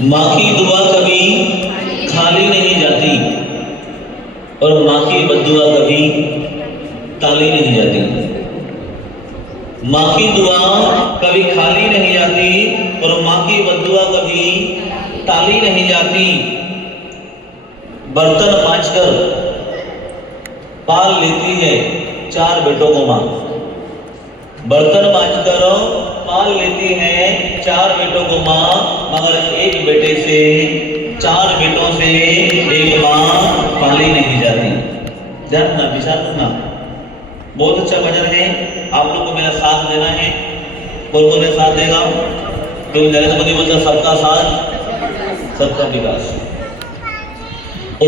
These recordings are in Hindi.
माँ की दुआ कभी खाली नहीं जाती और माँ की बद्दुआ कभी ताली नहीं जाती। माँ की दुआ कभी खाली नहीं जाती और माँ की बद्दुआ कभी ताली नहीं जाती। बर्तन मांजकर पाल लेती है 4 बेटों को माँ। बर्तन मांजकर पाल लेती है 4 बेटों को माँ, मगर एक बेटे से 4 बेटों से एक माँ पाली नहीं जाती। ध्यान रखना, विचार रखना। बहुत अच्छा भजन है, आप लोग को मेरा साथ देना है। कौन कौन मेरा साथ देगा? क्योंकि नरेंद्र मोदी बोलता सबका साथ सबका विकास। ओ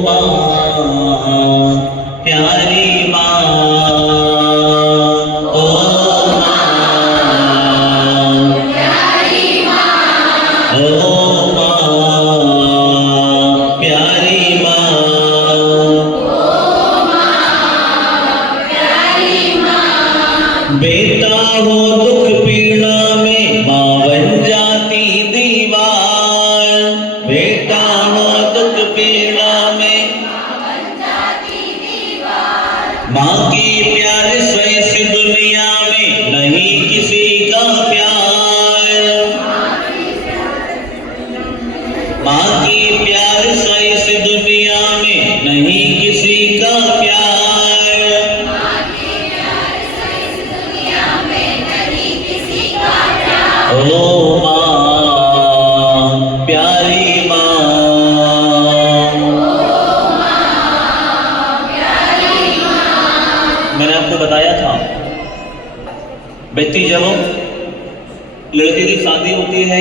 माँ प्यारी माँ, ओ माँ प्यारी माँ, ओ माँ प्यारी माँ, ओ माँ प्यारी माँ। बेटा हो दुख पीड़ा में माँ बन जाती दीवार। बेटा हो दुख पीड़ा में माँ के प्यार से इस दुनिया में नहीं किसी का प्यार। माँ के प्यार से इस दुनिया में नहीं किसी का प्यार। ओ माँ प्यारी माँ, मैंने आपको बताया था व्यक्ति जब लड़के की शादी होती है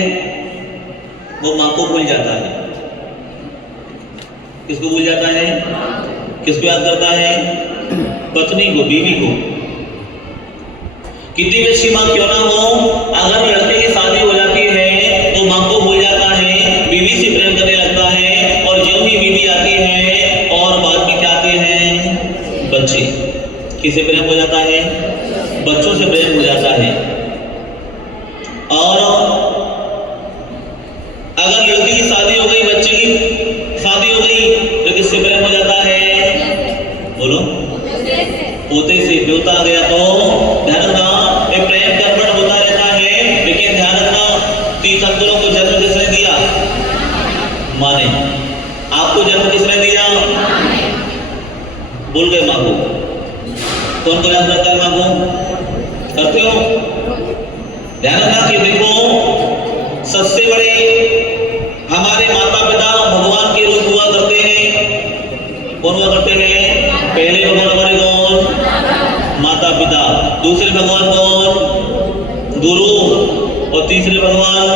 वो माँ को भूल जाता है। किसको भूल जाता है? किसको याद करता है? पत्नी को, बीवी को। कितनी भी अच्छी माँ क्यों ना हो, अगर लड़के की शादी हो जाती है तो माँ को भूल जाता है, बीवी से प्रेम करने लगता है। और जो ही बीवी आती है और बाद में क्या आते हैं? बच्चे। किससे प्रेम हो जाता है? बच्चों से प्रेम हो जाता है। और अगर लड़की की शादी हो गई, बच्चे की शादी हो गई तो किससे प्रेम हो जाता है? बोलो। पोते से। पोता आ गया तो ध्यान रखना, ये प्रेम कर्मठ होता रहता है, लेकिन ध्यान रखना 3 अंकुरों को जन्म किसने दिया? माँ ने। आपको जन्म किसने दिया? भूल गए माँ को? कौन को याद करता है माँ को? करते हो? ध्यान रखना कि देखो सबसे बड़े हमारे माता पिता भगवान के रूप हुआ करते हैं। कौन हुआ करते हैं? पहले भगवान हमारे कौन? माता पिता। दूसरे भगवान कौन? गुरु। और तीसरे भगवान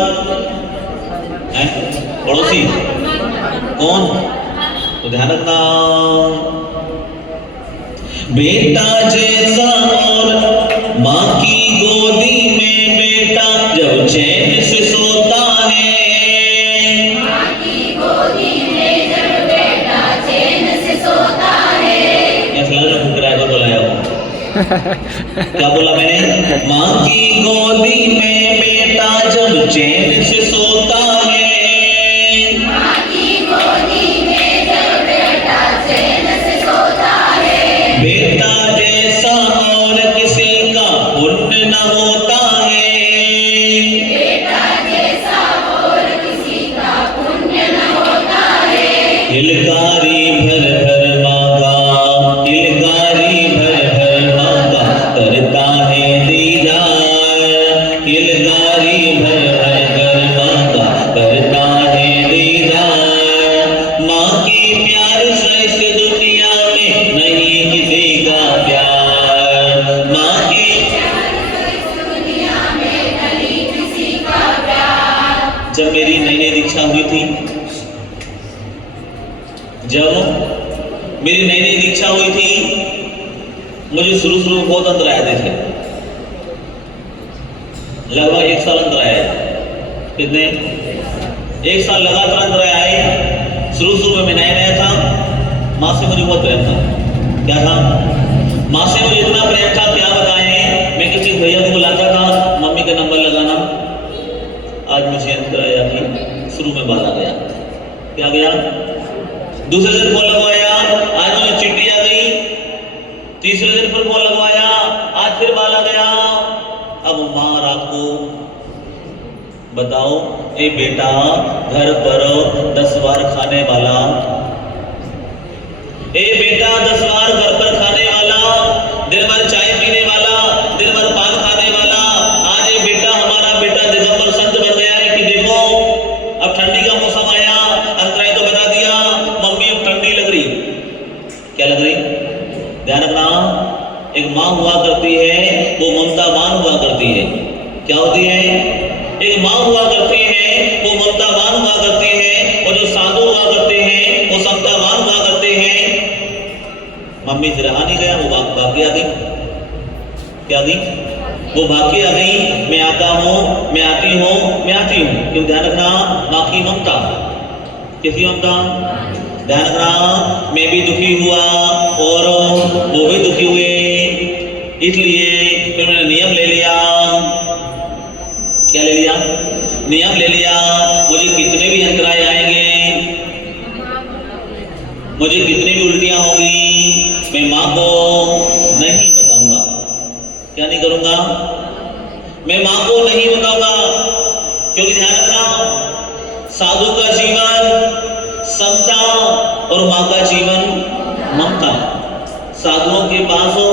पड़ोसी। कौन? तो ध्यान रखना, बेटा जैसा और माँ की गोदी में बेटा जब चैन से सोता है। माँ की गोदी में जब बेटा चैन से सोता है। ड्राइवर बुलाया वो क्या बोला मैंने? माँ की गोदी में बेटा जब चैन से सोता है। माँ की गोदी में जब बेटा चैन से सोता है। बेटा जैसा और किसी का पुण्य न होता है। बेटा जैसा और किसी का पुण्य न होता है। हिलकारी भर भर मांगा, हिलकारी भर भर मांगा करता है दीदार। हिलकारी भर भर मांगा करता है दीदार। माँ के प्यार से इस दुनिया में नहीं किसी का प्यार। माँ के प्यार से इस दुनिया में नहीं किसी का प्यार। जब मेरी नई दीक्षा हुई थी, जब मेरी नई दीक्षा हुई थी, मुझे शुरू में बहुत अंतर आए थे। लगभग 1 साल अंतर आया। कितने? 1 साल लगातार अंतर आए। शुरू में मैं नया था, माँ से मुझे बहुत प्रेम था। क्या था? माँ से मुझे इतना प्रेम था क्या बताएं। मैं किसी भैया को बुलाता था, मम्मी का नंबर लगाना। आज मुझे अंतर आया कि शुरू में बाल आ गया। क्या गया? दूसरे दिन फोन लगवाया, आज मुझे चिट्ठी आ गई। तीसरे दिन पर फोन लगवाया, आज फिर बाल आ गया। अब माँ रात को बताओ, ए बेटा घर पर 10 बार खाने वाला, ए बेटा 10 बार घर पर खाने वाला, दिन भर चाय पीने वाला, दिन भर पान खाने वाला, आज ये बेटा हमारा बेटा दिगंबर संत बन गया है कि देखो अब ठंडी का मौसम आया, अंतराय तो बता दिया, मम्मी अब ठंडी लग रही। क्या लग रही? ध्यान रखना, एक माँ हुआ करती है वो ममतावान हुआ करती है। क्या होती है? एक माँ हुआ करती है वो ममतावान हुआ करती है, और जो साधु हुआ करते हैं वो समतावान हुआ करते हैं। मम्मी से रहा नहीं गया, वो भाग के आ गई। क्या आ गई? वो भाग के आ गई, मैं आता हूँ, मैं आती हूँ, मैं आती हूँ। क्यों? ध्यान रखना, माँ की ममता। किसकी ममता? ध्यान रखना, मैं भी दुखी हुआ और वो भी दुखी हुए, इसलिए फिर मैंने नियम ले लिया। क्या ले लिया? नियम ले लिया। मुझे कितने भी अंतराय आएंगे, मुझे कितनी भी उल्टियां होंगी, मैं माँ को नहीं बताऊंगा। क्या नहीं करूंगा? मैं माँ को नहीं बताऊंगा। क्योंकि ध्यान रखना, साधु का जीवन समता और माँ का जीवन ममता। साधुओं के पास हो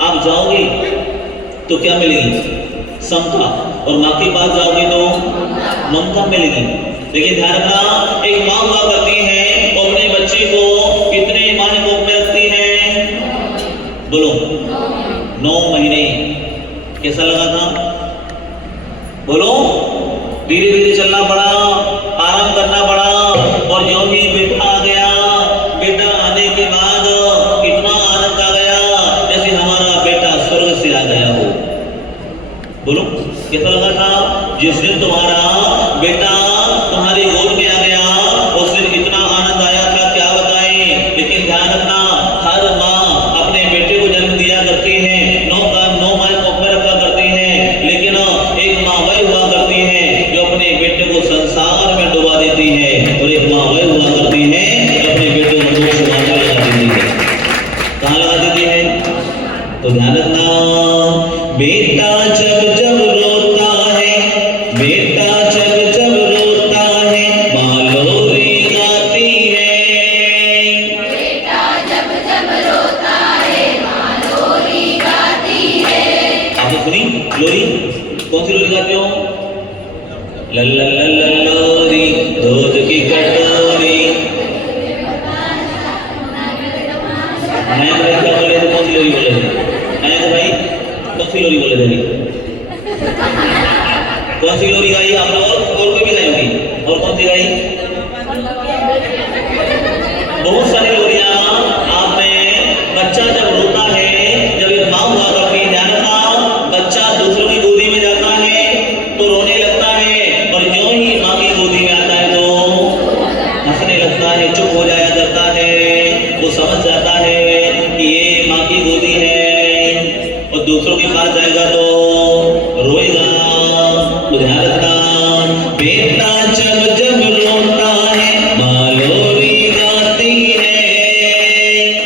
आप जाओगे तो क्या मिलेगी? समता। और माँ के पास जाओगे तो ममता मिलेगी। लेकिन ध्यान रखना, एक माँ हुआ करती है वो अपने बच्चे को कितने माह कोख में रखती है? बोलो, 9 महीने। कैसा लगा था? बोलो, धीरे धीरे चलना पड़ा, आराम करना पड़ा, और जो ही बेटा आ गया, बेटा आने के बाद कितना आनंद आ गया, जैसे हमारा बेटा स्वर्ग से आ गया हो। बोलो, कैसा लगा था? जिस दिन तुम्हारा बेटा तुम्हारी गोद में आ गया उस दिन इतना आनंद आया था, क्या बताएं। लेकिन ध्यान रखना, हर माँ अपने बेटे को जन्म दिया करती है, 9 माह कोख में रखा करती है, लेकिन एक माँ वह हुआ करती है जो अपने बेटे को संसार में डुबा देती है, और एक माँ वह हुआ करती है जो अपने बेटे को मोक्ष मार्ग में लगा देती है। कहाँ लगा देती है? तो ध्यान रखना, बेटा जब जब रोता है, बेटा जब जब रोता है, माँ लोरी गाती है। बेटा जब जब रोता है, माँ लोरी गाती है। आपने सुनी लोरी? कौन सी लोरी गाती हो? लल्ला लल्ला लोरी, दूध की कटोरी। नायक भाई क्या बोले थे? कौन सी लोरी बोले थे? नायक भाई कौन सी लोरी बोले थे? कौन सी लोरी गाई आपने? और कोई भी गाई होगी? और कौन सी गाई? बहुत सारी लोरियां आपने। बच्चा जब रोता है, जब एक माँ हुआ करती है, ध्यान रखना, बच्चा दूसरों की गोदी में जाता है तो रोने लगता है, और ज्यों ही माँ की गोदी में आता है तो हंसने लगता है, चुप हो जाया करता है। वो समझ जाता है कि ये माँ की गोदी है, और दूसरों के पास जाएगा तो रोएगा। तो ध्यान रखना, बेटा जब जब रोता है, माँ लोरी गाती है।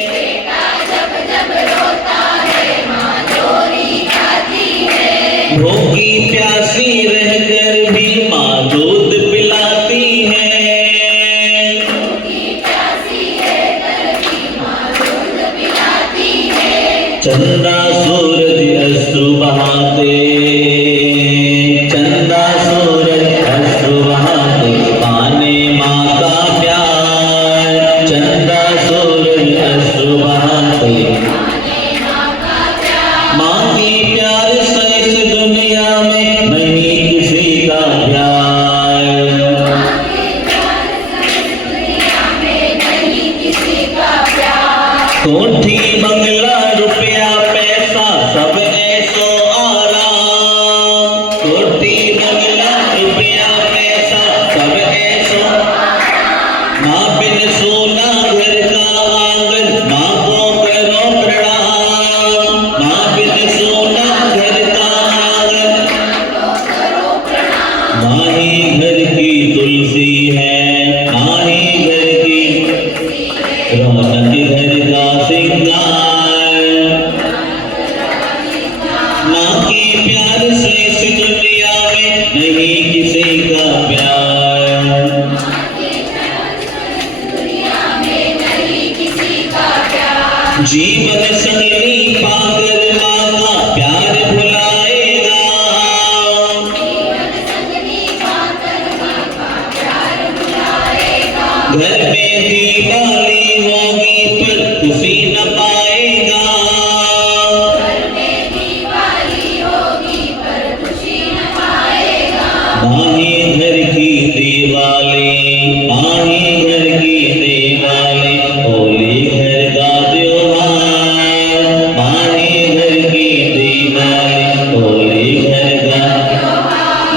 बेटा जब जब रोता है, माँ लोरी गाती है। भूखी प्यासी रहकर भी माँ दूध पिलाती है। भूखी प्यासी रहकर भी माँ दूध पिलाती है। चंदा सूरज अश्रु बहाते, चंदा सूरज अश्रु बहाते, पाने माँ का प्यार। चंदा सूरज अश्रु बहाते, माँ का प्यार। माँ की प्यार से इस दुनिया में नहीं आहे घर की दीवाले, आहे घर की दीवाले, होली घर का त्योहार, आहे घर की दीवाले, होली घर का।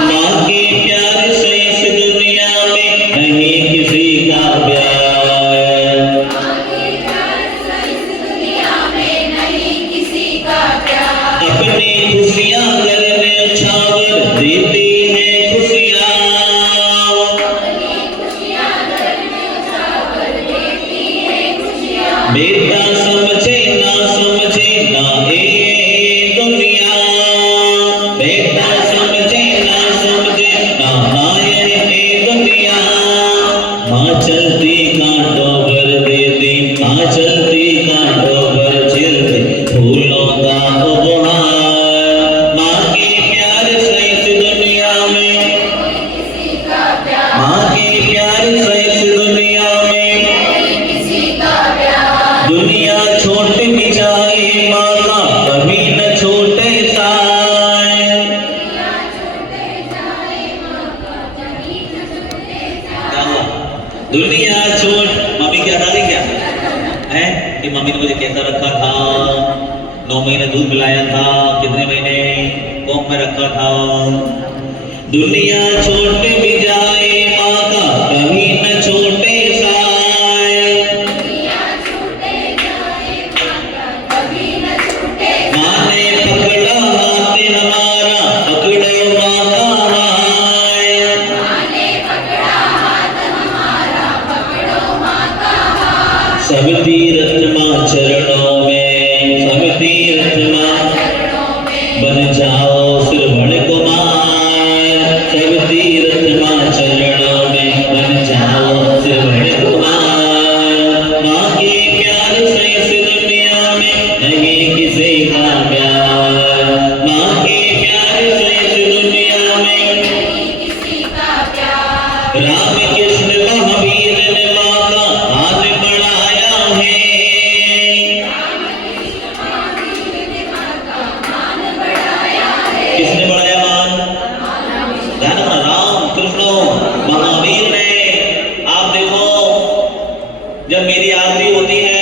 माँ के प्यार से इस दुनिया में नहीं किसी का प्यार, अपनी खुशियाँ घर में उछावर देती है खुशियाँ, बेटा समझे ना ये दुनिया, बेटा समझे ना ये दुनिया। माँ चलती कांटों पर देती, माँ चलती कांटों पर चिरते फूलों का उपहार। माँ के प्यार से इस दुनिया में, माँ के प्यार से इस दुनिया में, दुनिया छोट भी जाए माँ का कभी न छोटे साए। क्या हुआ? दुनिया छोट, मम्मी क्या था क्या है कि मम्मी ने मुझे कैसा रखा था, 9 महीने दूध पिलाया था, कितने महीने कोख में रखा था। दुनिया छोट भी जाए माँ का कभी न छोटे साए। माँ ने पकड़ा हाथ हमारा, पकड़ो माँ का हाथ। सब तीर्थ माँ चरणों में, सब तीर्थ माँ बन जाओ श्रवण कुमार। सब तीर्थ माँ चरणों में बन जाओ श्रवण कुमार। माँ के प्यार से इस दुनिया में नहीं किसी का प्यार, माँ के प्यार से इस दुनिया में। राम कृष्ण महावीर ने माँ का हाथ बढ़ाया है, किसने बढ़ाया मान? ध्यान रखना, राम कृष्ण महावीर ने। आप देखो जब मेरी आरती होती है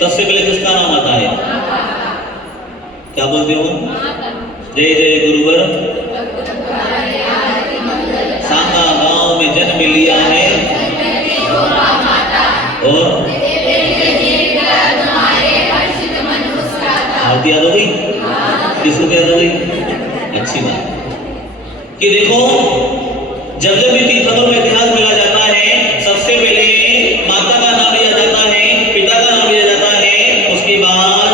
सबसे पहले किसका नाम आता है? क्या बोलते हो? जय जय गुरुवर सांगा गांव में जन्म लिया है, और आरती याद हो गई? किसको याद हो गई? अच्छी बात कि देखो जब जब भी तीर्थों में इतिहास मिला जाता है सबसे पहले माता का नाम लिया जाता है, पिता का नाम लिया जाता है, उसके बाद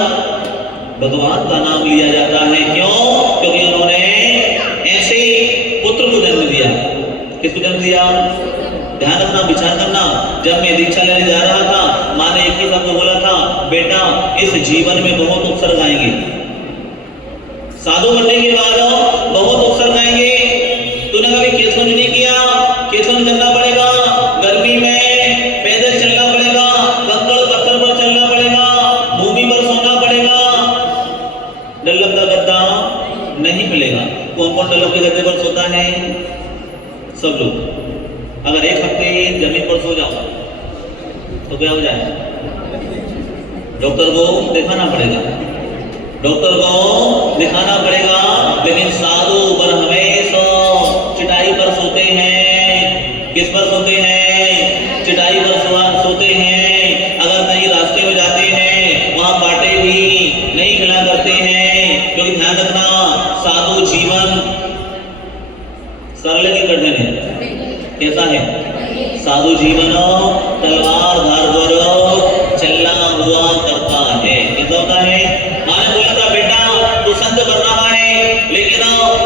भगवान का नाम लिया जाता है। क्यों? क्योंकि उन्होंने ऐसे पुत्र को जन्म दिया। किसको जन्म दिया? ध्यान रखना, विचार करना। जब मैं दीक्षा लेने जा रहा था माँ ने एक ही शब्द बोला था, बेटा इस जीवन में बहुत उत्सर्ग आएंगे, साधु बनने के बाद बहुत उत्सर्ग आएंगे। तूने कभी कीर्तन नहीं किया, कीर्तन करना पड़ेगा, गर्मी में पैदल चलना पड़ेगा, कंकड़ पत्थर पर चलना पड़ेगा, भूमि पर सोना पड़ेगा, डल्लब का गद्दा नहीं मिलेगा। कौन कौन डल्लब के गद्दे पर सोता है? सब लोग। अगर एक हफ्ते जमीन पर सो जाओ तो क्या हो जाए? डॉक्टर को दिखाना पड़ेगा, डॉक्टर को दिखाना पड़ेगा। लेकिन साधु पर हमेशा चटाई पर सोते हैं। किस पर सोते हैं? चटाई पर सोते हैं। अगर कहीं रास्ते में जाते हैं वहां कांटे भी नहीं मिला करते हैं, क्योंकि ध्यान रखना साधु जीवन सरल की कठिन है। कैसा है? साधु जीवन तलवार धार पर चलना हुआ करता है। कैसा होता है? माँ ने बोला था बेटा तू संत बन रहा है, लेकिन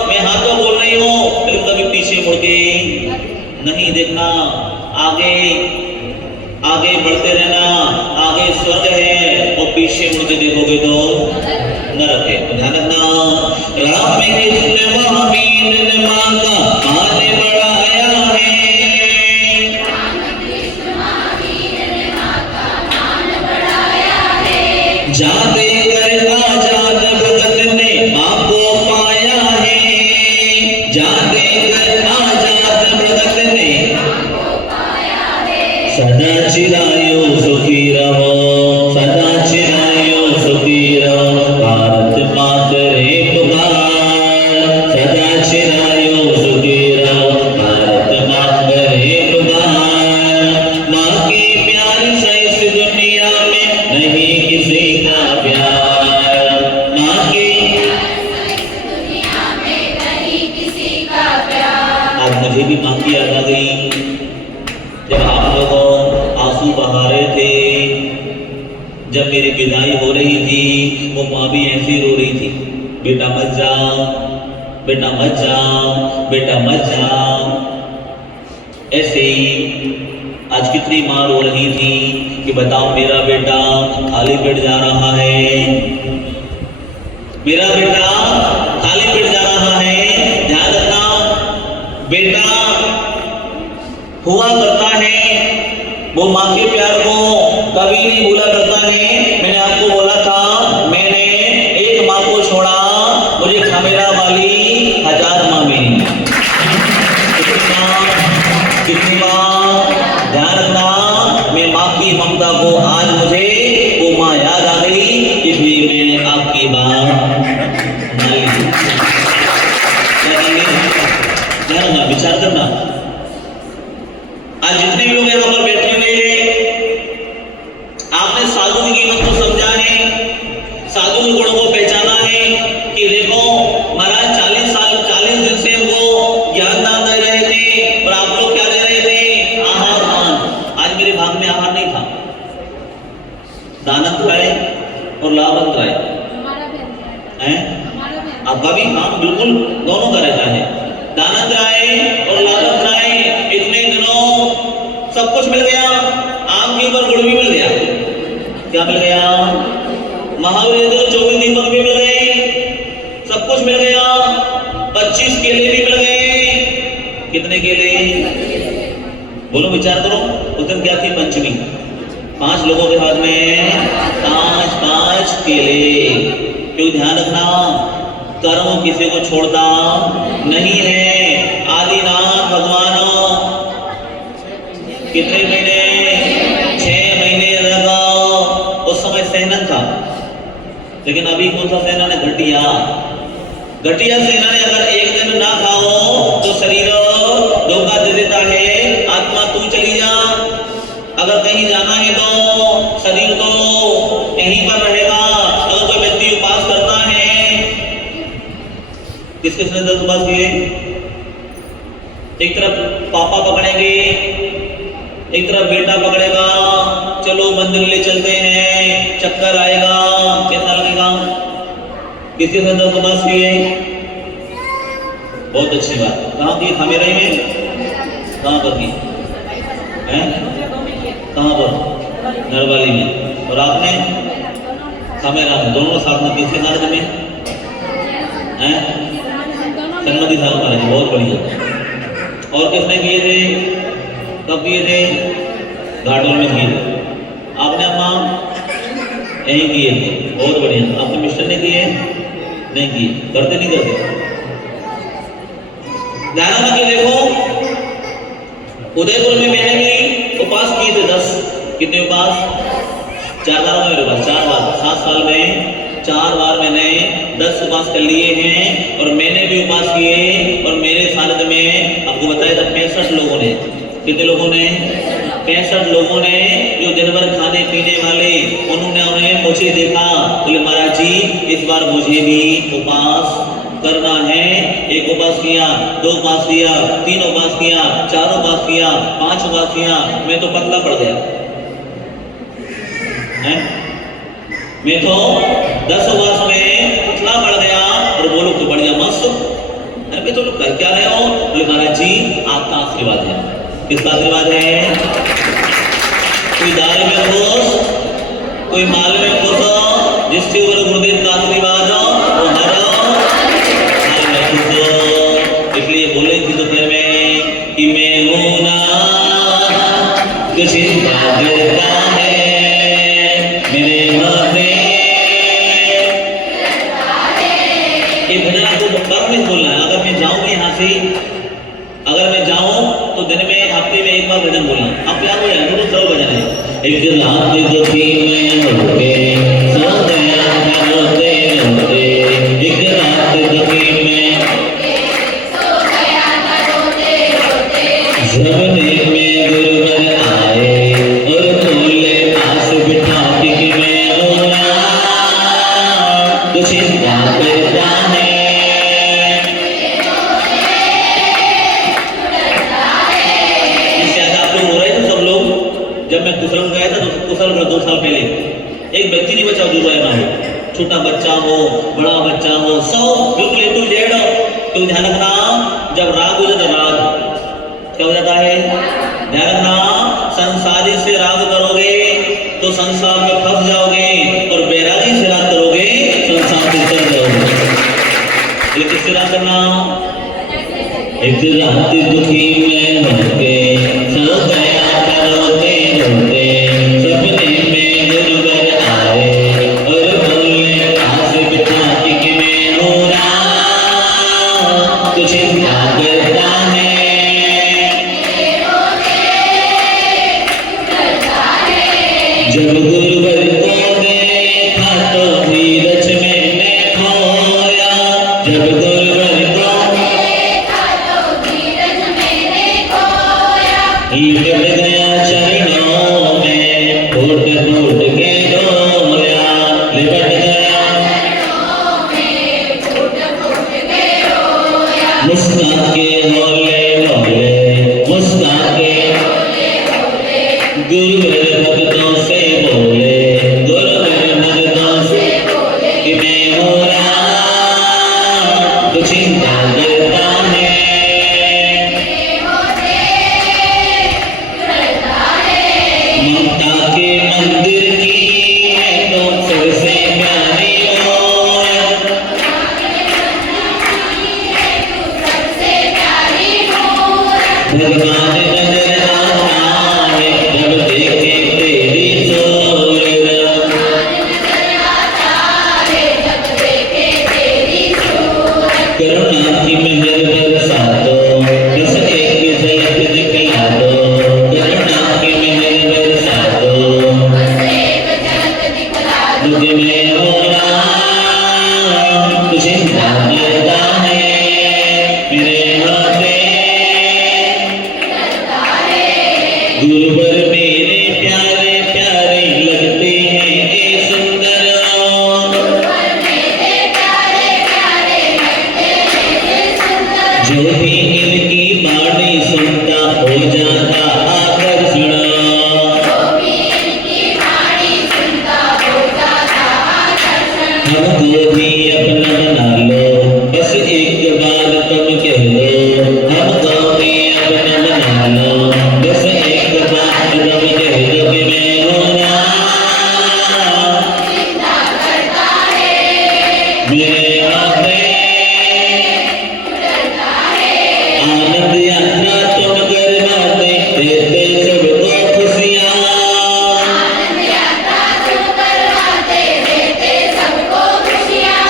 मैं हाथ तो बोल रही हूँ, लेकिन कभी पीछे मुड़ के नहीं देखना, आगे आगे बढ़ते रहना। आगे स्वर्ग है और पीछे मुड़ के देखोगे तो नरक है। तो ध्यान रखना, राम कृष्ण महावीर ने माँ का हाथ बढ़ाया है, जाते कर आजाद भगत ने माँ को पाया है, जाते कर सदा चिरायु सुखी रहो, सदा चिरायु सुखी रहो, भारत माता रे पुकार, सदा चिरायु सुखी रहो, भारत माता रे पुकार। माँ के प्यार से इस दुनिया में नहीं किसी का प्यार, माँ के दुनिया में नहीं किसी का प्यार। आज मुझे भी माँ की याद आ गई जब आप लोग आंसू बहा रहे थे, जब मेरी विदाई हो रही थी, वो माँ भी ऐसे रो रही थी, बेटा मत जाओ, बेटा मत जाओ, बेटा मत जाओ। ऐसे ही आज कितनी माँ रो रही थी कि बताओ मेरा बेटा खाली पेट जा रहा है, मेरा बेटा खाली पेट जा रहा है। ध्यान रखना, बेटा हुआ करता है वो माँ के प्यार को कभी नहीं भूला करता है। मैंने आपको बोला था, मैंने एक माँ को छोड़ा, मुझे खमेरा वाली 1000 माँ मिली। कितनी माँ? ध्यान रखना, मैं माँ की ममता को आज मुझे वो माँ याद आ गई, इसलिए मैंने आपकी बात मान ली। ध्यान रखना, विचार करना। आज जितने भी लोग यहाँ पर बैठे हुए हैं, आपने साधु की कीमत को समझा है, साधु के गुणों को पहचाना है कि देखो महाराज 40 दिन से हमको ज्ञान दान दे रहे थे और आप लोग क्या दे रहे थे? आहार दान। आज मेरे भाग में आहार नहीं था, दानंत राय और लाभंत राय हैं, आपका भी? हाँ बिल्कुल, दोनों का रहता है। दानंत राय और लाभंत राय, इतने दिनों सब कुछ मिल गया, आम के ऊपर गुड़ भी मिल गया। क्या मिल गया? महावीर को 24 दीपक भी मिल गए, सब कुछ मिल गया। 25 केले भी मिल गए। कितने केले? बोलो, विचार करो। उस दिन क्या थी? पंचमी। 5 लोगों के हाथ में 5 केले। क्यों? ध्यान रखना, कर्म किसी को छोड़ता नहीं है। आदिनाथ भगवान कितने महीने? 6 महीने लगा। उस समय सेनन था, लेकिन अभी कौन सा सेनन है? घटिया। घटिया सेनन है। अगर एक दिन ना खाओ तो शरीर धोखा दे देता है, आत्मा तू चली जा। अगर कहीं जाना है तो शरीर तो यहीं पर रहेगा। अगर कोई व्यक्ति उपास करता है, किस-किसने 10 उपास किए? एक तरफ पापा पकड़ेंगे, एक तरफ बेटा पकड़ेगा, चलो मंदिर ले चलते हैं, चक्कर आएगा, कैसा लगेगा? किसी से 10 उपास किए? बहुत अच्छी बात। कहाँ की? खमेरा में? कहाँ पर की? हैं? कहाँ पर? नरवाली में। और आपने? खमेरा में। दोनों साथ में। किसके साथ में? हैं? सन्मति साहब महाराज, बहुत बढ़िया। और किसने किए थे? कब किए थे? घाटों में किए थे। आपने अम्मा यही किए थे, बहुत बढ़िया। आपने मिस्टर ने किए? नहीं किए। करते नहीं करते? ध्यान में देखो, उदयपुर में मैंने भी उपास किए थे 10। कितने उपास? 4 बार मेरे उपास, 4 बार। 7 साल में 4 बार मैंने 10 उपास कर लिए हैं। और मैंने भी उपास किए, और मेरे सानिध्य में आपको बताया था 65 लोगों ने। कितने लोगों ने? 65 लोगों ने, जो दिन भर खाने पीने वाले, उन्होंने मुझे देखा, बोले महाराज जी इस बार मुझे भी उपास करना है। 1 उपास किया, 2 उपास किया, 3 उपास किया, 4 उपास किया, 5 उपास किया। मैं तो पतला पड़ गया है। मैं तो 10 उपास में पतला पड़ गया। और वो लोग तो बढ़िया मस्त। मैं तो लोग कर क्या रहे हो? बोले महाराज जी आपका आशीर्वाद है। किसका आशीर्वाद है? कोई दाल में खुश, कोई माल में खुश, जिसके ऊपर गुरुदेव का आशीर्वाद हो वो हर हाल में खुश हो। इसलिए बोले थी दोपहर में कि मैं हूं ना कुछ करता है मेरे माथे। इतना तो कब में बोलना है। अगर मैं जाऊं यहाँ से, अगर मैं जाऊं तो दिन में हफ्ते में एक बार भजन बोलना। आप याद हो जाए, बिल्कुल सरल भजन है। एक रात दुखी में होके सो गया था रोते रोते, एक रात दुखी में सो गया था रोते रोते, सपने में गुरुवर आए और बोले पास बिठा के मैं रोया, तो चिंता करता है। जब मैं कुशलम गया था तो कुशल 2 साल पहले एक व्यक्ति नहीं बचा जो रोया ना हो, छोटा बच्चा हो बड़ा बच्चा हो, सब बिल्कुल A to Z। तो ध्यान रखना, जब राग हो जाता, राग क्या हो जाता है, ध्यान रखना, संसारी से राग करोगे तो संसार में फंस जाओगे, और बैरागी से राग करोगे संसार से चल जाओगे। ये किससे राग करना, एक रात दुखी में होके सो गया था रोते रोते, सपने में गुरुवर आए और बोले पास बिठा के मैं रो रहा, तो चिंता करता है। जब गुरुवर को देखा तो धीरज मैंने खोया, जब गुरुवर को लिपट गया चरणों में, फूट फूट के रोया, लिपट गया मुस्कान के होले होले, मुस्कान के गुरुवर भक्तों से बोले, गुरुवर भक्तों से कि मैं हो रहा, तो चिंता करता है। ममता के मंदिर की है तो सबसे प्यारी मोर, भगवान नजर आता है जब देखे तेरी जोर, करुणा की मेहर बरसा दो, बस एक झलक दिखला दो, करुणा की मेहर बरसा दो, मुझे में हो रहा, तो चिंता करता है, मेरे होते गुरुवर मेरे प्यारे प्यारे लगते हैं ए सुंदर, जो भी इनकी वाणी सुनता हो जाता आकर्षण, हमको भी अपना बना लो, बस एक बार तुम कह लो, हमको भी अपना बना लो, बस एक बार तुम कह दो कि मैं हो रहा, मेरे होते आनंद यात्रा तुम करवाते, देते सबको खुशियाँ,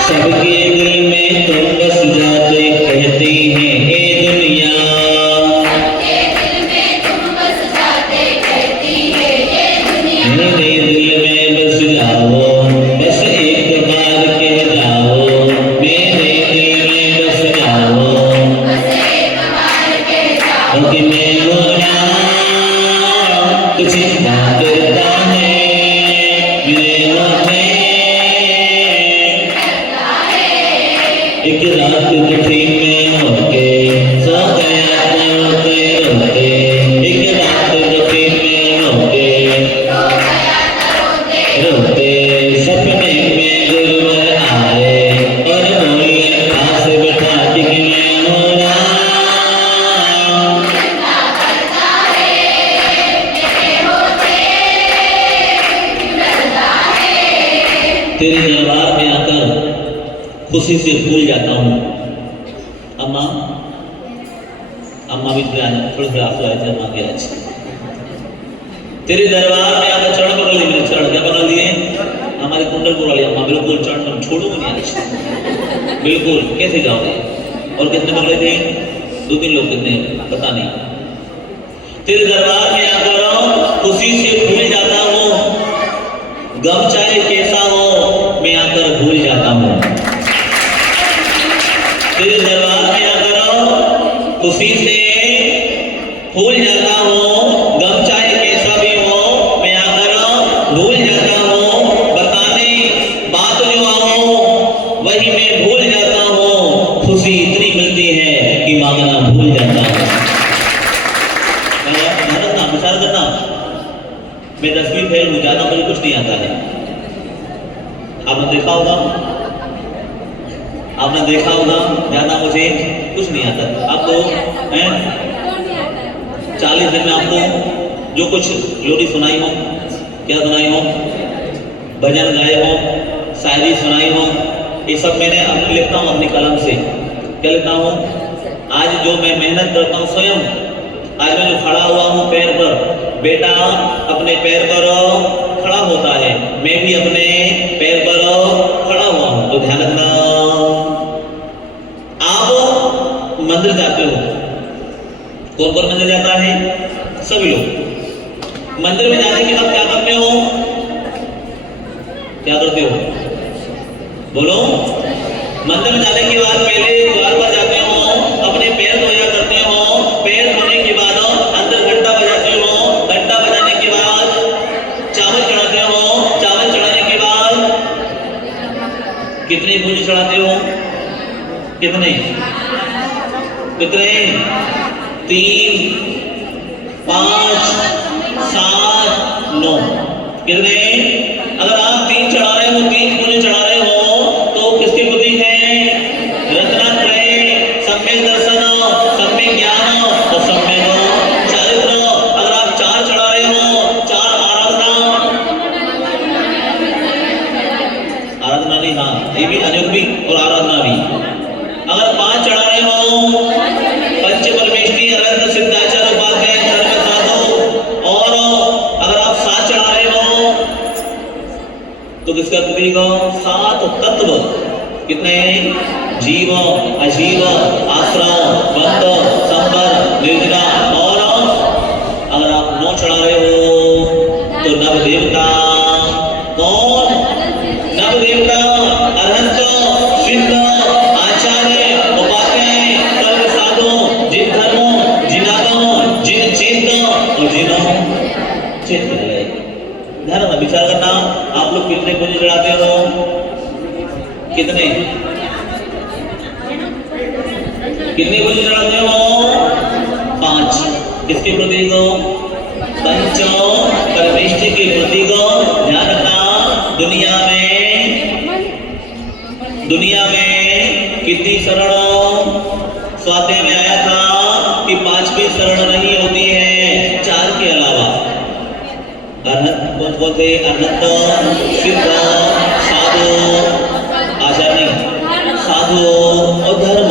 सबके दिल में तुम बस जाते, कहती हैं ये दुनिया, मेरे दिल में बस जाओ, बस एक बार कह जाओ, मेरे दिल में बस जाओ, कि मैं हो रहा, तो चिंता करता है, मेरे होते एक रात दुखी में होके सो गया था रोते रोते, एक रात दुखी में होके रोते, सपने में गुरुवर आए और बोले पास बिठा के मैं हो रहा, तेरे दरबार में आकर खुशी से भूल जाता हूँ। अम्मा अम्मा भी थोड़े थोड़े आंसू आए थे अम्मा के आज। तेरे दरबार में आकर चरण पकड़ लिए, मेरे चरण क्या पकड़ लिए, हमारे कुंडल को वाली अम्मा, बिल्कुल चरण में छोड़ूंगी नहीं आज, बिल्कुल। कैसे जाओगे? और कितने पकड़े थे? 2-3 लोग, कितने पता नहीं। तेरे दरबार में आकर खुशी से भूल जाता हूँ, गम चाहे कैसा हो मैं आकर भूल जाता हूँ। तेरे दरबार में आकर खुशी से भूल जाता हूँ, गम चाहे कैसा भी हो मैं आकर भूल जाता हूँ। बताने बात जो आओ वही मैं भूल जाता हूँ। खुशी इतनी मिलती है कि मांगना भूल जाता हूँ। विचार करना, मैं 10वीं फेल हूँ, ज्यादा मुझे कुछ नहीं आता है। आपने देखा होगा ज्यादा मुझे कुछ नहीं आता। आपको 40 दिन में आपको जो कुछ लोरी सुनाई हो, क्या सुनाई हो, भजन गाए हो, शायरी सुनाई हो, ये सब मैंने लिखता हूँ अपनी कलम से। क्या लिखता हूँ? आज जो मैं मेहनत करता हूँ स्वयं, आज मैं जो खड़ा हुआ हूँ पैर पर, बेटा अपने पैर पर खड़ा होता है, मैं भी अपने पैर पर खड़ा हुआ हूँ। तो ध्यान रखना, आप मंदिर जाते हो, कौन कौन मंदिर जाता है? सभी लोग। मंदिर में जाने के बाद क्या करते हो? क्या करते हो? बोलो। मंदिर में जाने के बाद पहले द्वार पर जाते हो, अपने पैर धोया करते हो, पैर धोने के बाद अंदर घंटा बजाते हो, घंटा बजाने के बाद चावल चढ़ाते हो, चावल चढ़ाने के बाद कितने पूज चढ़ाते हो? कितने? 3, 5, 7, 9 कितने? अगर आप 3 चढ़ा रहे हो, 3 पूज चढ़ा रहे हो तो किसके प्रतीक है? रत्नत्रय, सम्यक दर्शन, सम्यक ज्ञान और सम्यक चरित्र। अगर आप 4 चढ़ा रहे हो, 4 आराधना नहीं, हाँ ये भी अजोग भी और आराधना भी। अगर 5 चढ़ा रहे हो, पंच परमेष्ठी, अरहत, सिद्धाचार, उपाध्याय, धर्म, साधु, और अगर आप 7 चढ़ा रहे हो तो किसका प्रतीक? 7 तत्व। कितने? जीव, अजीव, आश्रम, बद्ध, संबर, निर्जरा। और अगर आप 9 चढ़ा रहे हो तो नव देवता। कौन? नव देवता, अरहंत, सिद्ध, आचार्य, उपाध्याय, सर्व साधु, जिन धर्मों, जिन आगम, जिन चेत और जिन चेत। ध्यान विचार करना, आप लोग कितने पूजे चढ़ाते हो? कितने पूजे चढ़ाते हो? 5। किसके प्रतीक? पंच परमेष्ठी के प्रतीक। ध्यान रखना, दुनिया में कितनी शरण? स्वाध्याय में आया था कि 5वीं शरण नहीं होती है 4 के अलावा। कौन थे? अनंत, सिद्ध, साधु, आचार्य, साधु और धर्म।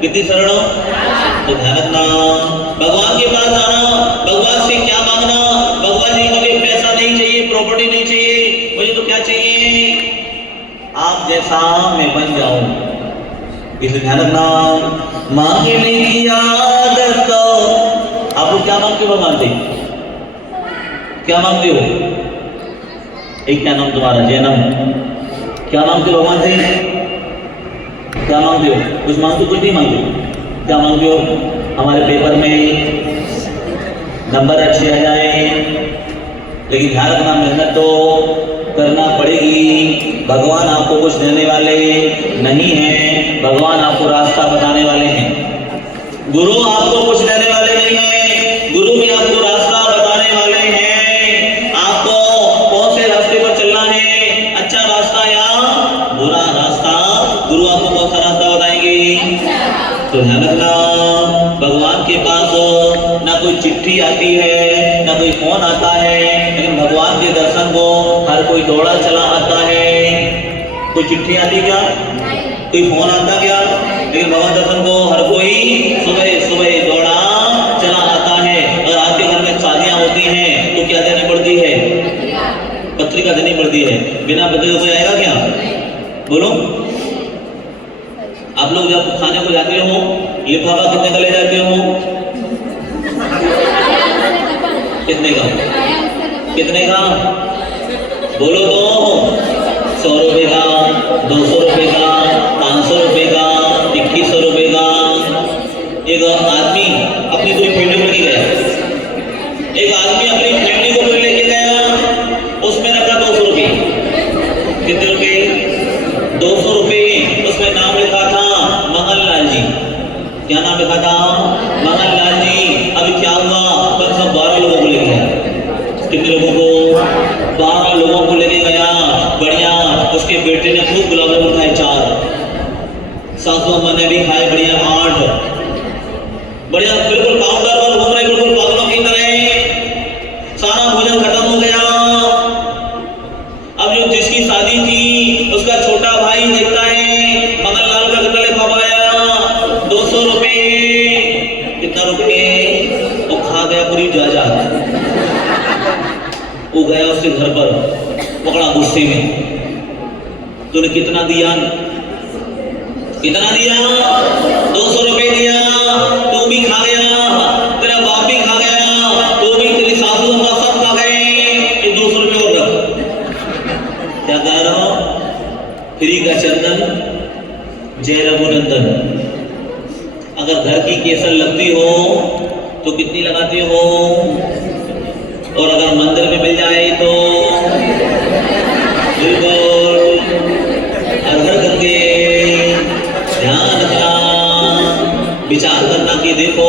कितनी शरण? तो ध्यान रखना, भगवान के पास आना, भगवान से क्या मांगना? भगवान जी मुझे पैसा नहीं चाहिए, प्रॉपर्टी नहीं चाहिए, मुझे तो क्या चाहिए? आप जैसा मैं बन जाऊं। इसे ध्यान रखना, मांगने की आदत। आप लोग क्या मांगते हो भगवान से? क्या मांगते हो? एक क्या नाम तुम्हारा? जैनम। क्या मांगते हो भगवान से? क्या मांगते हो? कुछ मांगते हो? कुछ नहीं मांगते? क्या मांगते हो? हमारे पेपर में नंबर अच्छे आ जाए। लेकिन ध्यान रखना, मेहनत तो करना पड़ेगी। भगवान आपको कुछ देने वाले नहीं हैं, भगवान आपको रास्ता बताने वाले हैं। गुरु आपको कुछ देने वाले नहीं हैं, गुरु भी आपको रास्ता बताने वाले हैं। आपको कौन से रास्ते पर चलना है, अच्छा रास्ता या बुरा रास्ता, गुरु आपको कौन सा रास्ता बताएंगे? तो ध्यान रखना, भगवान के पास ना कोई चिट्ठी आती है, ना कोई फोन आता है, लेकिन भगवान के दर्शन को हर कोई दौड़ा चला आता है। कोई चिट्ठी आती क्या? कोई फोन आता क्या? लेकिन भगवान दर्शन को हर कोई सुबह सुबह दौड़ा चला आता है। और आपके घर में शादियां होती हैं तो क्या देनी पड़ती है? पत्रिका देनी पड़ती है। बिना पत्रिका कोई आएगा क्या? बोलो। आप लोग जब खाने को जाते हो, लिफाफा कितने का ले जाते हो? कितने का? कितने का? बोलो तो। 100 रुपए का, 200 रुपए का, 500 रुपए का, 2100 रुपए का। एक आदमी अपनी कोई फैमिली लेके गया, एक आदमी अपनी फैमिली को कोई लेके गया, उसमें रखा 200 रुपए। कितने रुपए? 200 रुपए। उसमें नाम लिखा था मंगललाल जी। क्या नाम लिखा था? मंगललाल जी। अभी क्या हुआ? कल सब 12 लोगों को लेके गया। कितने लोगों को? 12 लोगों को लेके गया। बढ़िया। उसके बेटे ने खूब गुलाब जामुन खाए 4, सासू अम्मा ने भी खाए बढ़िया 8। बढ़िया बिल्कुल काउंटर पर घूम रहे बिल्कुल पागलों की तरह। सारा भोजन खत्म हो गया। अब जो जिसकी शादी थी उसका छोटा भाई देखता है मंगललाल का कितना लिखा हुआ आया? 200 रुपए। कितना रुपए? वो खा गया पूरी जायदाद। वो गया उसके घर पर, पकड़ा गुस्से में। तूने कितना दिया? कितना दिया? 200 रुपए दिया। तू भी खा गया, तेरा बाप भी खा गया, तू भी, तेरी सासू अम्मा सब खा गए। ये 200 रुपए और रख। क्या कह रहा हूं? फ्री का चंदन जय रघुनंदन। अगर घर की केसर लगती हो तो कितनी लगाते हो? और अगर मंदिर में मिल जाए तो बिल्कुल हर करके ध्यान रखना, विचार करना कि देखो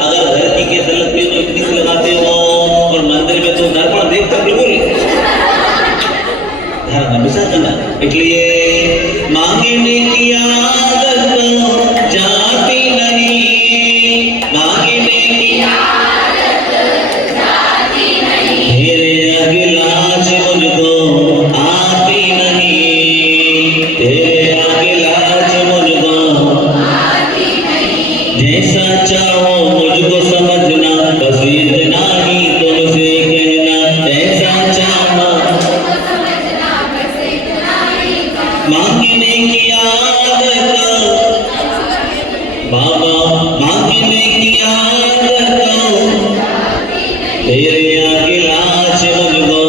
अगर घर की केसर लगती हो तो इतनी सी लगाते हो, और मंदिर में तो दर्पण देख कर बिल्कुल ध्यान रखना, विचार करना। इसलिए मांगने की आदत जाती नहीं, मांगने की आदत जाती नहीं, तेरे आगे लाज मुझको आती नहीं, तेरे आगे लाज मुझको आती नहीं। जैसा चाहो मुझको समझना, बस इतना ही तुमसे कहना। जैसा चाहो मुझको समझना, बस इतना ही कहना। मांगने की आदत बाबा, मांगने की आदत तेरे आगे लाज मुझको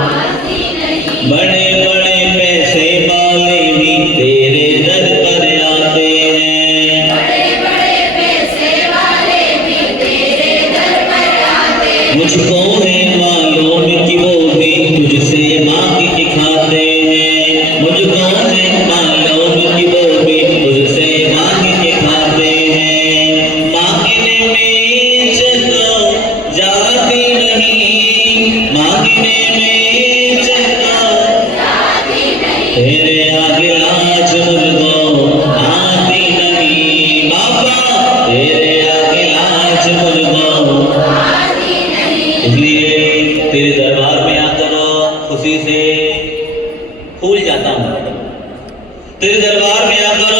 आती नहीं। बड़े बड़े पैसे वाले भी तेरे दर पर आते हैं, बड़े बड़े पैसे वाले भी तेरे दर पर आते हैं। मुझको है मालूम कि वो भी तुझसे मांग के खाते हैं, मुझको है मालूम कि वो भी तुझसे मांग के खाते हैं। मांगने में जगह जाती नहीं, मांगने में जगह जाती नहीं, तेरे आगे लाज मुझको आती नहीं। बाबा तेरे आगे लाज मुझको आती नहीं। इसलिए तेरे दरबार में आकर खुशी से फूल जाता हूँ, तेरे दरबार में आकर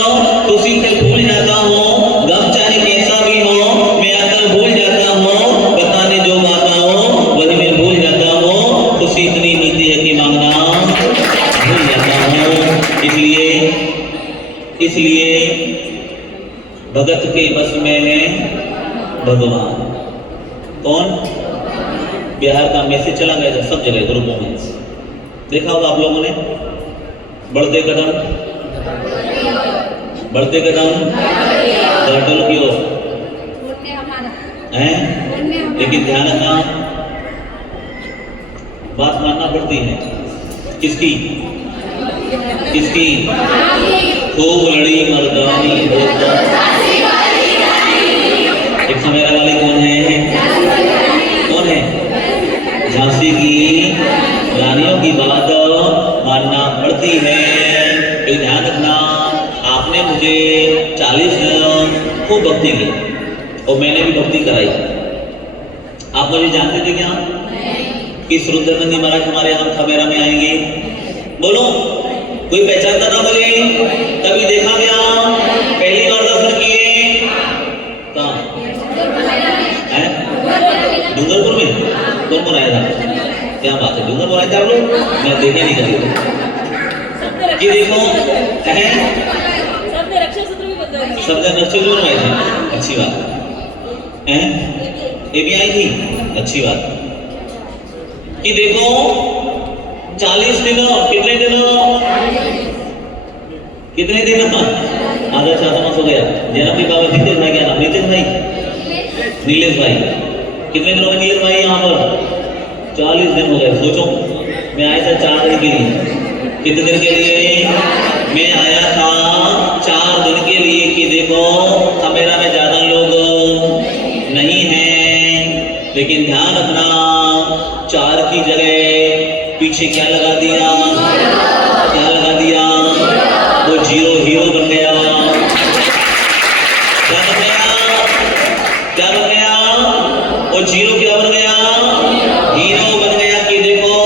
खुशी से फूल जाता हूँ। गम चाहे कैसा भी हो मैं आकर भूल जाता हूँ, बताने जो आता हो वही मैं भूल जाता हूँ। खुशी इतनी मिलती है कि मांगना भूल जाता हूँ। इसलिए भगत के बस में है भगवान। कौन? बिहार का मैसेज चला गया था सब जगह ग्रुपों में, देखा होगा आप लोगों ने। बढ़ते कदम, बढ़ते कदम घाटों की ओर हैं। लेकिन ध्यान रखना, बात मानना पड़ती है। किसकी? किसकी? खूब लड़ी मर्दानी एक समय वाली कौन है? कौन है? झांसी की रानियों की बात मानना पड़ती है। तो ध्यान रखना, आपने मुझे 40 खूब भक्ति की और मैंने भी भक्ति कराई। आप मुझे जानते थे क्या कि रुद्रनंदी महाराज हमारे यहाँ खमेरा में आएंगे? बोलो, कोई पहचानता था मुझे? कभी देखा गया? पहली बार दर्शन किए? कहाँ? डूंगरपुर में? कौन कौन आया था? क्या बात है, डूंगरपुर आए थे आप लोग? मैं देखे नहीं कभी। ये देखो शब्द नक्षत्र में आए थे। अच्छी बात है। ये भी आई थी, अच्छी बात। कि देखो 40 दिनों, कितने दिनों, कितने दिनों, आधा 4 मास हो गया। जन्म के बाबा नीतीश भाई, क्या नाम, नीतीश भाई, नीलेश भाई, कितने दिन हो गए नीलेश भाई यहाँ पर? 40 दिन हो गए। सोचो मैं आया था 4 दिन के लिए। कितने दिन के लिए मैं आया था? 4 दिन के लिए। कि देखो खमेरा में ज्यादा लोग नहीं हैं, लेकिन ध्यान रखना 4 की जगह पीछे क्या लगा दिया, क्या लगा दिया? वो 0 हीरो बन गया। क्या बन गया? क्या बन गया? वो 0 क्या बन गया? हीरो बन गया। कि देखो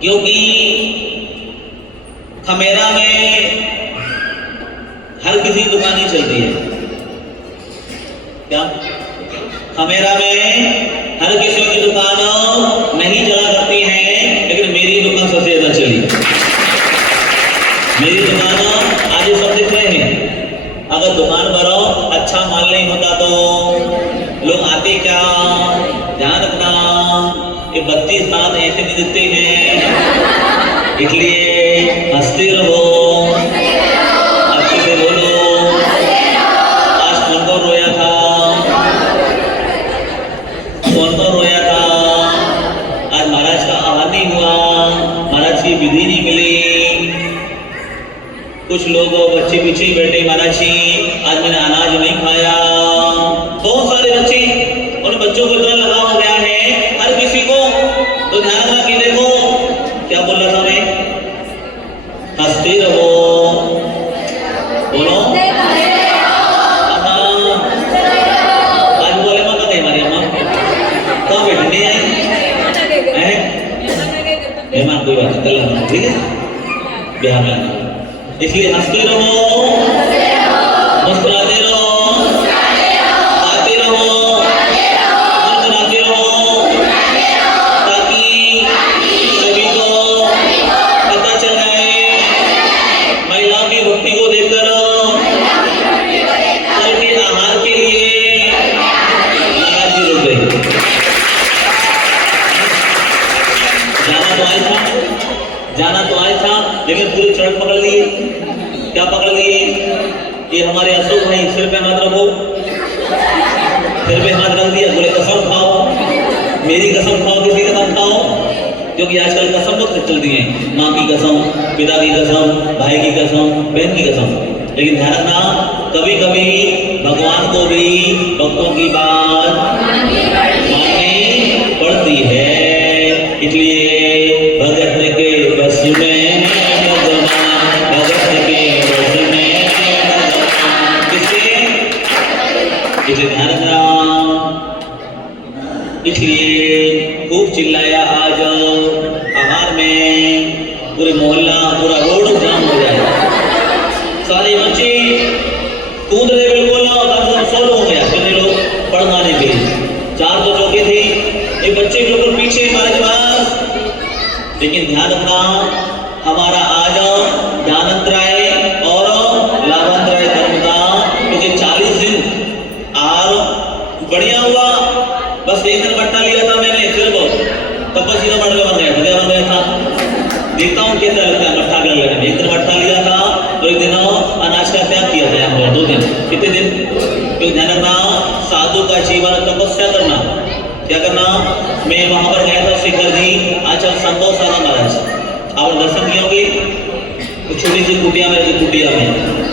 क्योंकि खमेरा में हर किसी की दुकान ही चलती है। क्या खमेरा में हर किसी की दुकान नहीं चला करती है, लेकिन मेरी दुकान सबसे ज्यादा चली। मेरी दुकान आज सब दिख रहे हैं। अगर दुकान पर अच्छा माल नहीं होता तो लोग आते क्या? ध्यान रखना कि 32 दांत ऐसे नहीं दिखते हैं, इसलिए हंसते रहो, अच्छे से बोलो। आज कौन कौन रोया था? कौन कौन रोया था? आज महाराज का आहार नहीं हुआ, महाराज की विधि नहीं मिली। कुछ लोग बच्चे पीछे ही बैठे, महाराज जी आज मैंने अनाज नहीं खाया। बहुत सारे बच्चे, उन बच्चों को इतना लगा हो गया है हर किसी को। तो ध्यान रखना कि देखो क्या बोल रहा था मैं, हंसते रहो, बोलो आज बोले माँ कहीं हमारी अम्मा कहाँ बैठने आई है? मेहमान कोई बात नहीं, कल आना, ठीक है, बिहार में आना। इसलिए हंसते रहो, मुस्कुराते रहो, आते रहो, मुस्कुराते रहो, ताकि सभी को पता चल जाए। महिलाओं की भक्ति को देखकर कल के आहार के लिए महाराज जी रुक गए। जाना तो आया था, लेकिन पूरे चरण पकड़ लिए। क्या पकड़ लिए? ये हमारे अशोक भाई सिर पे हाथ रखो, सिर पे हाथ रख दिया, बोले कसम खाओ, मेरी कसम खाओ, किसी कसम खाओ, क्योंकि आजकल कसम बहुत चलती है, माँ की कसम, पिता की कसम, भाई की कसम, बहन की कसम। लेकिन ध्यान रखना कभी कभी भगवान को भी भक्तों की बात माननी पड़ती है। इसलिए भगत के बस में भगवान, भगत के बस में भगवान, किसके? इसलिए ध्यान रखना। इसलिए खूब चिल्लाया आज आहार में, पूरे मोहल्ला, पूरा रोड जाम हो जाए। सारे बच्चे कूद रहे, बिल्कुल 100 लोग हो गया, कितने लोग पढ़ाने के लिए, 4 तो चौके थे, ये बच्चे बिल्कुल पीछे हमारे पास। लेकिन ध्यान रखना हमारा आज ध्यानंतराय और लाभांतराय धर्म का, क्योंकि 40 दिन और बढ़िया हुआ। बस 1 दिन मट्टा लिया था मैंने, सिर्फ तपस्या बढ़ गया, बन गया था। क्या बन गया था? देखता हूँ कैसा लगता है मट्टा कर लेने में। 1 दिन मट्टा लिया था तो 1 दिन अनाज का त्याग किया था, यहाँ 2 दिन। कितने दिन? क्योंकि ध्यान रखना साधु का जीवन तपस्या करना। क्या करना? मैं वहां पर गया था शिखर जी, आचार्य संभव सारा महाराज, आप दर्शन किए होंगे। तो छोटी सी कुटिया में, कुटिया में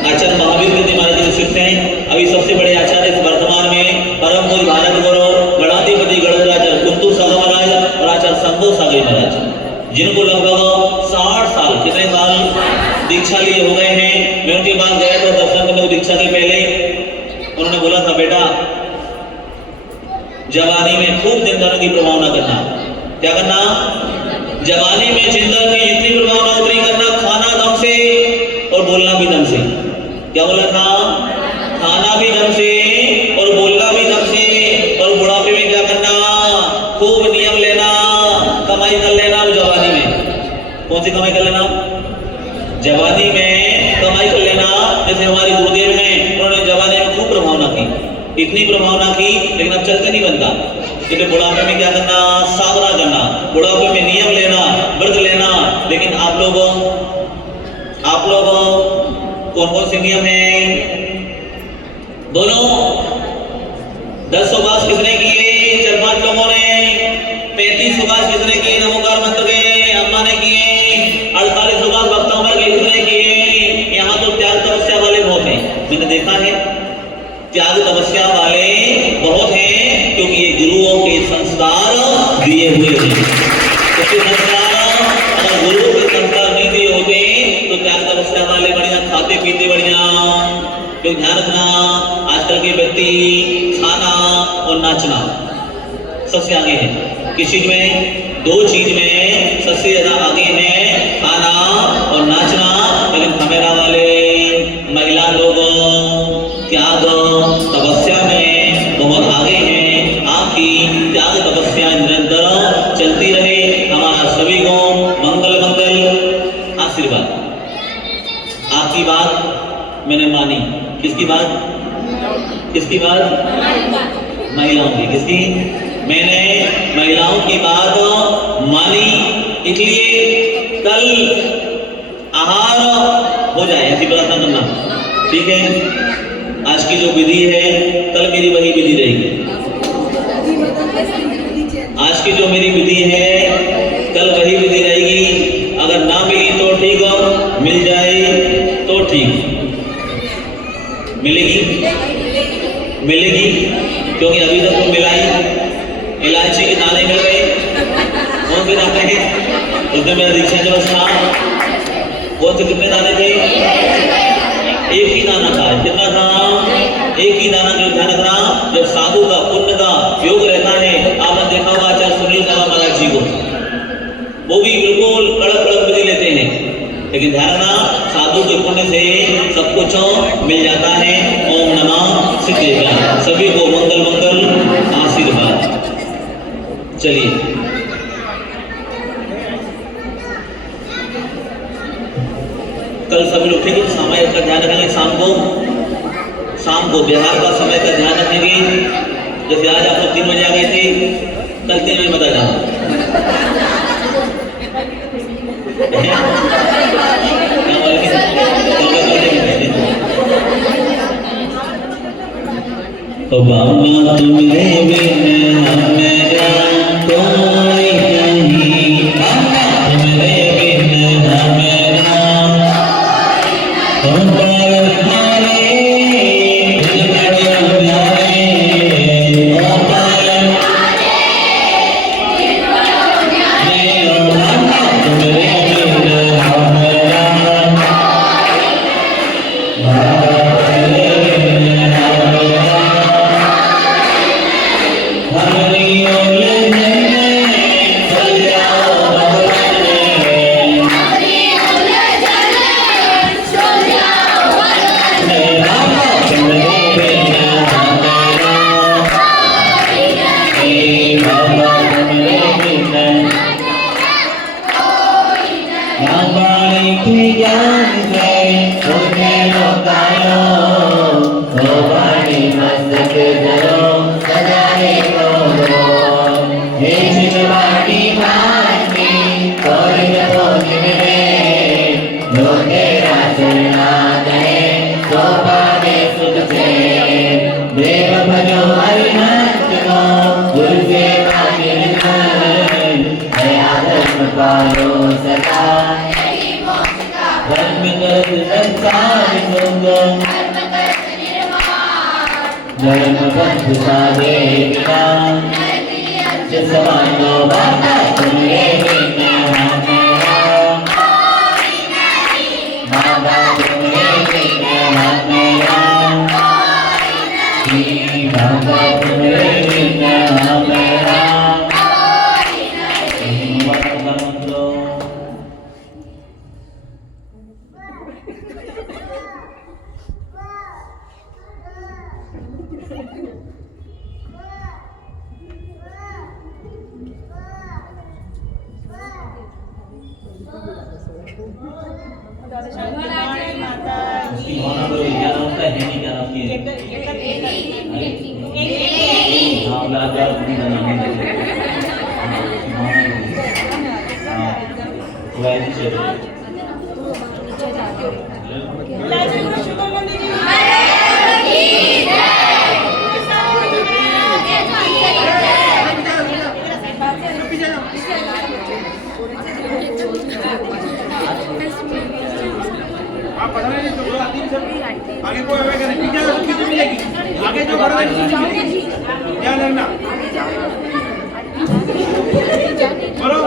आचार्य महावीर जी महाराज जी सीखते हैं। अभी सबसे बड़े आचार्य इस वर्तमान में परम पूज्य भारत गौरव गणाधिपति गणराज कुंतु सागर महाराज और आचार्य संभव सागर महाराज, जिनको लगभग 60 साल, कितने साल दीक्षा लिए हो गए हैं। मैं उनके पास गया था दर्शन करने, दीक्षा के पहले उन्होंने बोला था, बेटा जवानी में खूब चिंतन की प्रभावना करना। क्या करना? जवानी में चिंतन की जितनी प्रभावना उतनी करना, खाना दम से और बोलना भी दम से। क्या बोला था? खाना भी दम से और बोलना भी दम से। और बुढ़ापे में क्या करना? खूब नियम लेना, कमाई कर लेना। जवानी में कौन सी कमाई कर लेना? जवानी में कमाई कर लेना। जैसे हमारे गुरुदेव हैं, उन्होंने जवानी में खूब प्रभावना की। इतनी प्रभावना की, लेकिन अब चलते नहीं बनता। इसलिए बुढ़ापे में क्या करना, साधना करना, बुढ़ापे में नियम लेना, व्रत लेना। लेकिन आप लोग कौन कौन से नियम है? बोलो। 10 उपवास किसने किए? 4-5 लोगों ने। 35 उपवास किसने किए? नमोकार मंत्र के अम्मा ने किए। 48 उपवास भक्त अमर के किसने किए? यहाँ तो त्याग तपस्या वाले बहुत हैं, मैंने देखा है। त्याग तपस्या वाले बहुत हैं, क्योंकि ये गुरुओं के संस्कार दिए हुए हैं। क्योंकि अगर गुरुओं के संस्कार नहीं दिए होते तो त्याग तपस्या वाले बढ़िया खाते पीते बढ़िया। क्योंकि ध्यान रखना, आजकल के व्यक्ति खाना और नाचना सबसे आगे है। किस चीज में? 2 चीज में सबसे ज्यादा आगे है, खाना और नाचना। लेकिन कैमरा वाले महिला लोग त्याग तपस्या में बहुत आगे हैं। आपकी त्याग तपस्या निरंतर चलती रहे। हमारा सभी को मंगल मंगल आशीर्वाद। आपकी बात मैंने मानी। किसकी बात? किसकी बात? महिलाओं की। किसकी? मैंने महिलाओं की बात मानी, इसलिए कल आहार हो जाए ऐसी प्रार्थना करना, ठीक है? आज की जो विधि है कल मेरी वही विधि रहेगी। आज की जो मेरी विधि है कल वही विधि रहेगी। अगर ना मिली तो ठीक, मिल जाए तो ठीक। मिलेगी? मिलेगी, क्योंकि अभी तक तो मिला ही। इलायची के दाने मिल गए। कौन से दाने हैं? उस दिन मेरा दीक्षा दिवस था। कौन से कितने दाने थे? एक ही दाना था। कितना था? एक ही दाना। जो ध्यान रखना, जब साधु का पुण्य का योग रहता है, आपने देखा होगा आचार्य सुनील बाबा महाराज जी को, वो भी बिल्कुल कड़क विधि लेते हैं। लेकिन ध्यान रखना, साधु के पुण्य से सब कुछ मिल जाता है। ओम नमः सिद्धेश्वर। सभी को मंगल मंगल आशीर्वाद। चलिए, कल सभी लोग ठीक है समय का ध्यान रखेंगे। शाम को बिहार का समय का ध्यान रखेंगे। जैसे आज आप लोग 3 बजे आ गए थे, कल 3 बजे बता जाना। तो बाबा तुमरे बिन हमें कोई नहीं, तुमरे बिन हमें तुम पर हमारे दिल बड़े प्यारे। ओ पालन तुमरे बिन हमें धर्म बंधु साधे बिना जसवानो बाबा तुमरे बिना बाबा तुमरे बिना बाबा तुमरे बिना मेरा क्या नाम है? क्या नाम की है? खिलाकर अपनी बनाने लगे। हाँ, वैसे चलो। आप पढ़ रहे हैं जो आदमी सब आगे को अवे करें पीछे सबकी तो मिलेगी आगे जो खड़ा है उसकी मिलेगी ध्यान रखना बोलो